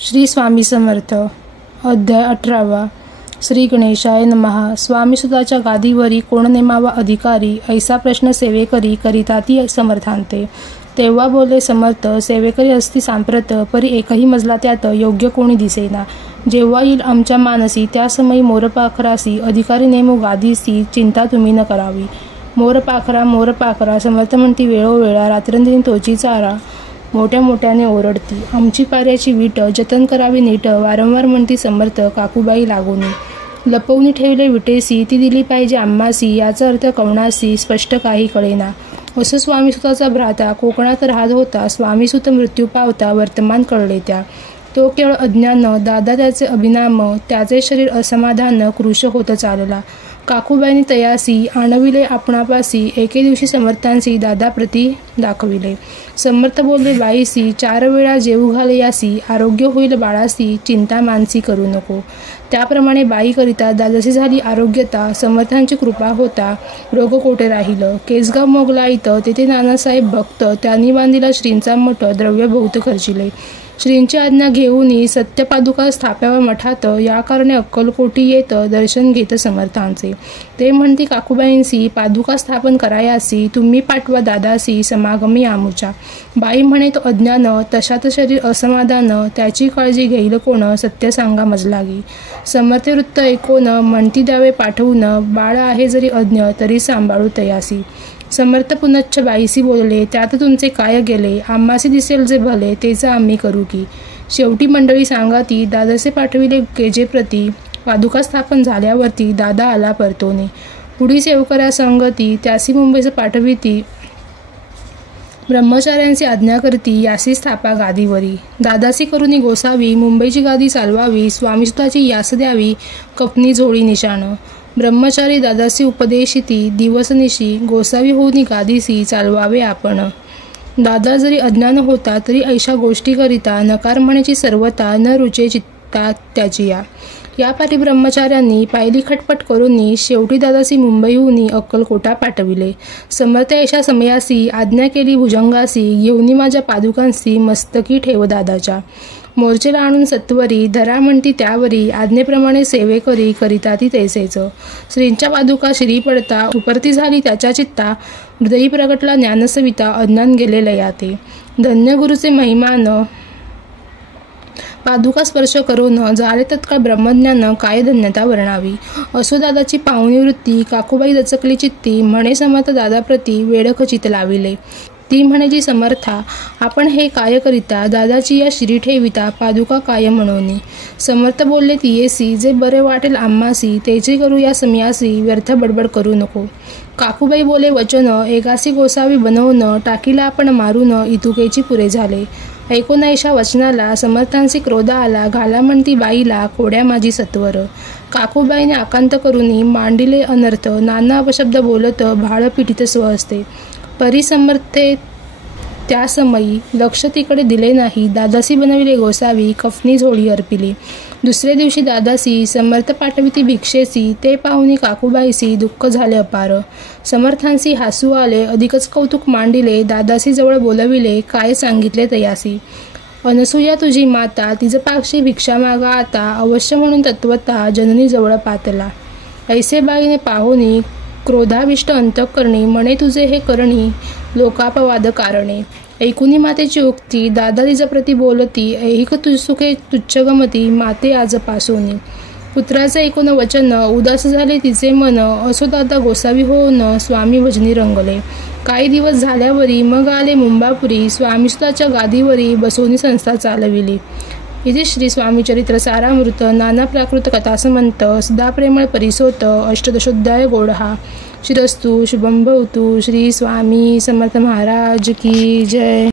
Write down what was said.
श्री स्वामी समर्थ. अध्याय 18. श्री गणेशाय नमः. स्वामीसुताच्या गादीवरी कोण नेमावा अधिकारी, ऐसा प्रश्न सेवेकरी करिताती समर्थांते. तेव्हा बोले समर्थ, सेवेकरी असती सांप्रत, परी एकही मजला त्यात योग्य कोणी दिसेना. जेव्हा येईल आमच्या मानसी, त्या समयी मोरपाखरासी अधिकारी नेमू गादीसी, चिंता तुम्ही न करावी. मोरपाखरा मोरपाखरा, समर्थ म्हणती वेळोवेळा, रात्रंदिन तोची चारा. मोठ्या मोठ्याने ओरडती, आमची पाऱ्याची वीट, जतन करावी नीट. वारंवार म्हणती समर्थ, काकूबाई लागून. लपवून ठेवले विटेसी, ती दिली पाहिजे आम्हासी. याचा अर्थ कवणासी स्पष्ट काही कळेना. असं स्वामीसुताचा भ्राता कोकणात राहत होता. स्वामीसुत मृत्यू पावता वर्तमान कळले त्या. तो केवळ अज्ञान, दादा त्याचे अभिनाम, त्याचे शरीर असमाधान, कृश होत चालला. काकूबाईंनी तयासी आणविले आपणापासी. एके दिवशी समर्थांसी दादा प्रती दाखविले. समर्थ बोलले बाईसी, 4 वेळा जेवू घाले यासी. आरोग्य होईल बाळासी, चिंता मानसी करू नको. त्याप्रमाणे बाई करिता दादासी झाली आरोग्यता. समर्थांची कृपा होता रोग कोठे राहिलं. केसगाव मोगलाईत तेथे नानासाहेब भक्त, त्यांनी बांधिला श्रींचा मठ, द्रव्य बहुत खर्चिले. श्रींची आज्ञा घेऊन सत्यपादुका स्थाप्यावा मठात. या कारणे अक्कलकोटी येत दर्शन घेत समर्थांचे. ते म्हणती काकूबाईंसी, पादुका स्थापन करायासी, तुम्ही पाठवा दादासी समागमी आमुच्या. बाई म्हणे तो अज्ञान, तशात शरीर असमाधान, त्याची काळजी घेईल कोण, सत्य सांगा मजलागी. समर्थ वृत्त ऐकून म्हणती द्यावे पाठवून, बाळ आहे जरी अज्ञ तरी सांभाळू तयासी. समर्थ पुनच्छ बाईसी बोलले, त्यात तुमचे काय गेले, आम्हासी दिसेल जे भले, तेच आम्ही करू की. शेवटी मंडळी सांगाती, दादासे पाठविले केजे प्रती. पादुका स्थापन झाल्यावरती दादा आला परतोने. पुढी सेवकऱ्या संगती, त्यासी मुंबईस पाठविती. ब्रह्मचार्यांची आज्ञा करती, यासी स्थापा गादीवरी. दादासी करुनी गोसावी, मुंबईची गादी चालवावी. स्वामीसुताची यास द्यावी, कपनी झोळी निशाण. ब्रह्मचारी दादासी उपदेशिती, दिवसनिशी गोसावी होऊनी गादीसी चालवावे आपण. दादा जरी अज्ञान होता तरी ऐशा गोष्टी करिता, नकार म्हणेची सर्वता, न रुचे चित्ता त्याची या. या पारी ब्रह्मचार्यांनी पायली खटपट करूनी शेवटी दादासी मुंबईहून अक्कलकोटा पाठविले. समर्थ ऐशा समयासी आज्ञा केली भुजंगासी, घेऊनी माझ्या पादुकांसी मस्तकी ठेव दादाच्या. मोर्चेला आणून सत्वरी धरा म्हणती त्यावरी, आज्ञेप्रमाणे सेवेकरी करिता ती तैसेच. श्रींच्या पादुका शिरी पडता उपरती झाली त्याच्या चित्ता. हृदयी प्रगटला ज्ञानसविता, अज्ञान गेलेलं याते. धन्य गुरुचे महिमान, पादुका स्पर्श करून झाले तत्काळ ब्रह्मज्ञान, काय धन्यता वर्णावी. असो दादाची पाहुणी वृत्ती, काकूबाई दचकली चित्ती. म्हणे समर्थ दादाप्रती वेडखचित लाविले. ती म्हणेची समर्था, आपण हे काय करिता, दादाची या शिरी ठेविता, पादुका काय म्हणून. समर्थ बोलले तियेसी, जे बरे वाटेल आम्हासी, तेचे करू या समयासी, व्यर्थ बडबड करू नको. काकूबाई बोले वचन, एकासी गोसावी बनवून, टाकीला आपण मारून, इतुकेची पुरे झाले. ऐकून ऐशा वचनाला समर्थांसी क्रोध आला. घाला म्हणती बाईला, खोड्या माझी सत्वर. काकूबाईने आकांत करूनी मांडिले अनर्थ, नाना अपशब्द बोलत भाळ पिटीत स्वहस्ते. परी समर्थे त्या समयी लक्ष तिकडे दिले नाही. दादासी बनविले गोसावी, कफनी झोळी अर्पिली. दुसरे दिवशी दादासी समर्थ पाठविती भिक्षेसी. ते पाहुनी काकूबाईसी दुःख झाले अपार. समर्थांसी हसू आले, अधिकच कौतुक मांडिले. दादासी जवळ बोलविले, काय सांगितले तयासी. अनसूया तुझी माता, तिज पाक्षी भिक्षा मागा आता. अवश्य म्हणून तत्वता जननी जवळ पातला. ऐसे बाईने पाहुनी क्रोधाविष्ट अंतःकरणी, म्हणे तुझे हे करणी लोकापवाद कारणे. ऐकुनी मातेची उक्ती, दादा तिच्या प्रती बोलती. ऐक सुखे तुच्छ गमती, माते आजपासून. पुत्राचे ऐकून वचन, उदास झाले तिचे मन. असो दादा गोसावी होऊन स्वामी भजनी रंगले. काही दिवस झाल्यावरी मग आले मुंबापुरी. स्वामीसुताच्या गादीवरी बसवून संस्था चालविली. इथे श्री स्वामी चरित्र सारामृत नाना प्राकृत कथासमंत सदा प्रेमळ परिसोत अष्टदशोध्याय गोडहा. शिरस्तु शुभम भवतु. श्री स्वामी समर्थ महाराज की जय.